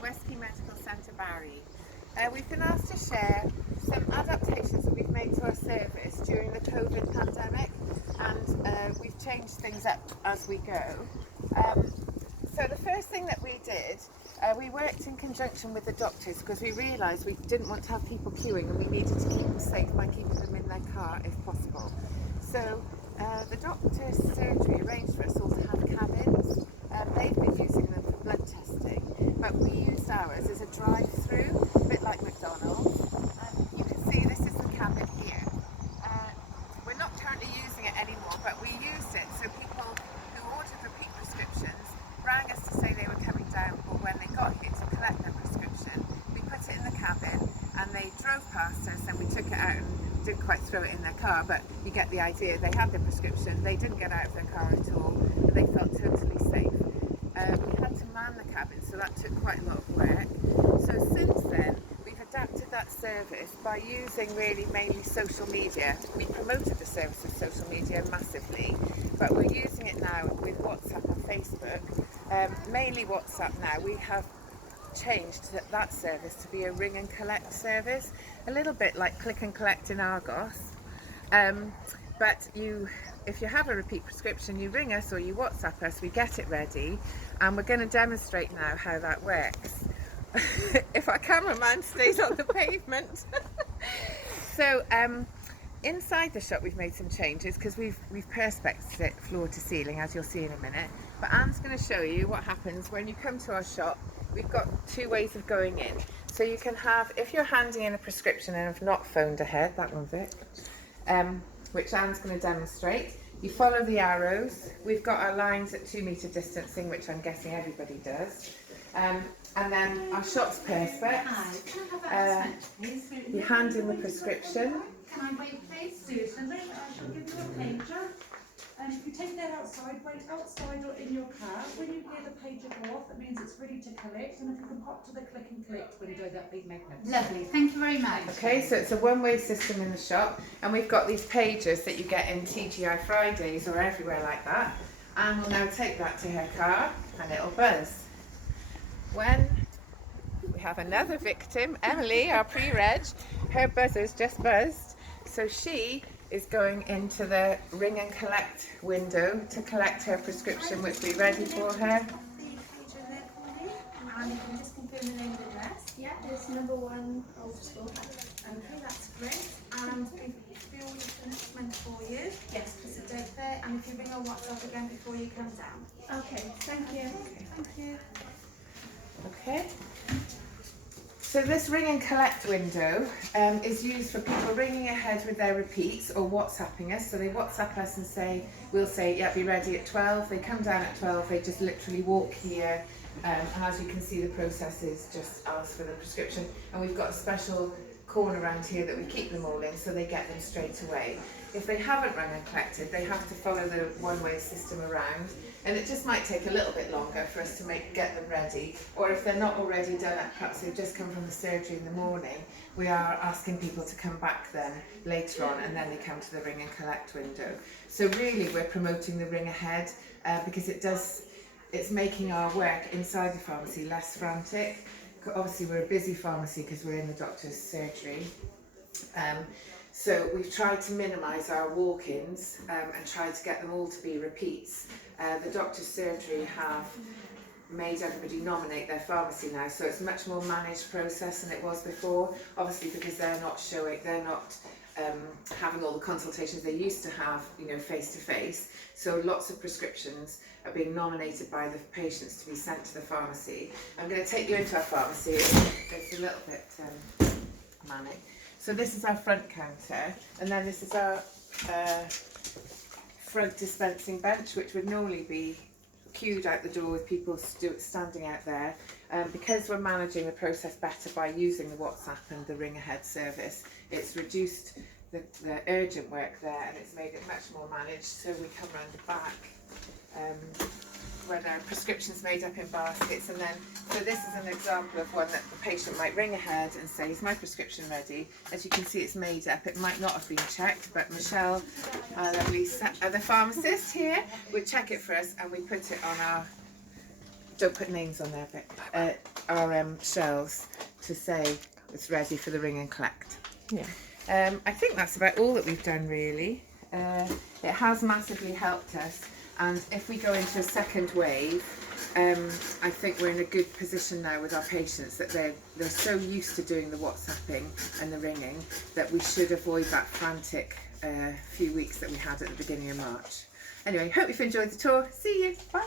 Westby Medical Centre, Barry. We've been asked to share some adaptations that we've made to our service during the COVID pandemic, and we've changed things up as we go. So the first thing that we did, we worked in conjunction with the doctors because we realised we didn't want to have people queuing and we needed to keep them safe by keeping them in their car if possible. So the doctor's surgery arranged for us all to have cabins. They've been using them for blood testing, but we used ours as a drive-through, a bit like McDonald's. You can see this is the cabin here. We're not currently using it anymore, but we used it so people who ordered repeat prescriptions rang us to say they were coming down, or when they got here to collect their prescription, we put it in the cabin and they drove past us and we took it out and didn't quite throw it in their car, but you get the idea. They had their prescription, they didn't get out of their car at all, and they felt totally safe. We had to man the cabin, so that took quite a lot of work. So since then, we've adapted that service by using really mainly social media. We promoted the service with social media massively, but we're using it now with WhatsApp and Facebook. Mainly WhatsApp now. We have changed that service to be a ring and collect service, a little bit like click and collect in Argos. But if you have a repeat prescription, you ring us or you WhatsApp us, we get it ready, and we're going to demonstrate now how that works. If our cameraman stays on the pavement. So inside the shop we've made some changes because we've perspecced it floor to ceiling, as you'll see in a minute. But Anne's going to show you what happens when you come to our shop. We've got two ways of going in. So you can have, if you're handing in a prescription and have not phoned ahead, that one's it, which Anne's going to demonstrate. You follow the arrows. We've got our lines at 2 metre distancing, which I'm guessing everybody does. And then our shop's perspex. You hand in the prescription. Can I wait, please? Susan, I shall give you a pager. And if you take that outside, wait outside or in your car. When you hear the pager go off, that means it's ready to collect. And if you can pop to the click and collect window, that big magnet. Lovely, thank you very much. Okay, so it's a one-way system in the shop, and we've got these pagers that you get in TGI Fridays or everywhere like that. Anne will now take that to her car and it'll buzz. When we have another victim, Emily, our pre-reg, her buzzer's just buzzed, so she is going into the ring and collect window to collect her prescription, which will be ready for her. And you can just confirm the name and address. Yeah, it's number 1 Old School. Okay, that's great. And if we order punishment for you, yes, it's a date there. And if you ring or WhatsApp again before you come down. Okay, thank you. Okay. Thank you. Okay. So this ring and collect window is used for people ringing ahead with their repeats or WhatsApping us. So they WhatsApp us and say, we'll say, yeah, be ready at 12. They come down at 12. They just literally walk here. And as you can see, the process is just ask for the prescription. And we've got a special corner around here that we keep them all in, so they get them straight away. If they haven't rung and collected, they have to follow the one-way system around, and it just might take a little bit longer for us to get them ready. Or if they're not already done, perhaps they've just come from the surgery in the morning, we are asking people to come back then later on, and then they come to the ring and collect window. So really we're promoting the ring ahead because it's making our work inside the pharmacy less frantic. Obviously we're a busy pharmacy because we're in the doctor's surgery. So we've tried to minimise our walk-ins and tried to get them all to be repeats. The doctor's surgery have made everybody nominate their pharmacy now, so it's a much more managed process than it was before, obviously because they're not having all the consultations they used to have, face to face. So lots of prescriptions are being nominated by the patients to be sent to the pharmacy. I'm going to take you into our pharmacy. It's a little bit manic. So this is our front counter, and then this is our front dispensing bench, which would normally be queued out the door with people standing out there. Because we're managing the process better by using the WhatsApp and the ring ahead service, it's reduced the urgent work there, and it's made it much more managed. So we come around the back where there are prescriptions made up in baskets, and then so this is an example of one that the patient might ring ahead and say, is my prescription ready? As you can see, it's made up. It might not have been checked, but Michelle, the pharmacist here, would check it for us, and we put it on our, don't put names on there, but our shelves to say it's ready for the ring and collect. Yeah. I think that's about all that we've done really. It has massively helped us, and if we go into a second wave, I think we're in a good position now with our patients that they're so used to doing the WhatsApping and the ringing that we should avoid that frantic few weeks that we had at the beginning of March. Anyway, hope you've enjoyed the tour. See you. Bye.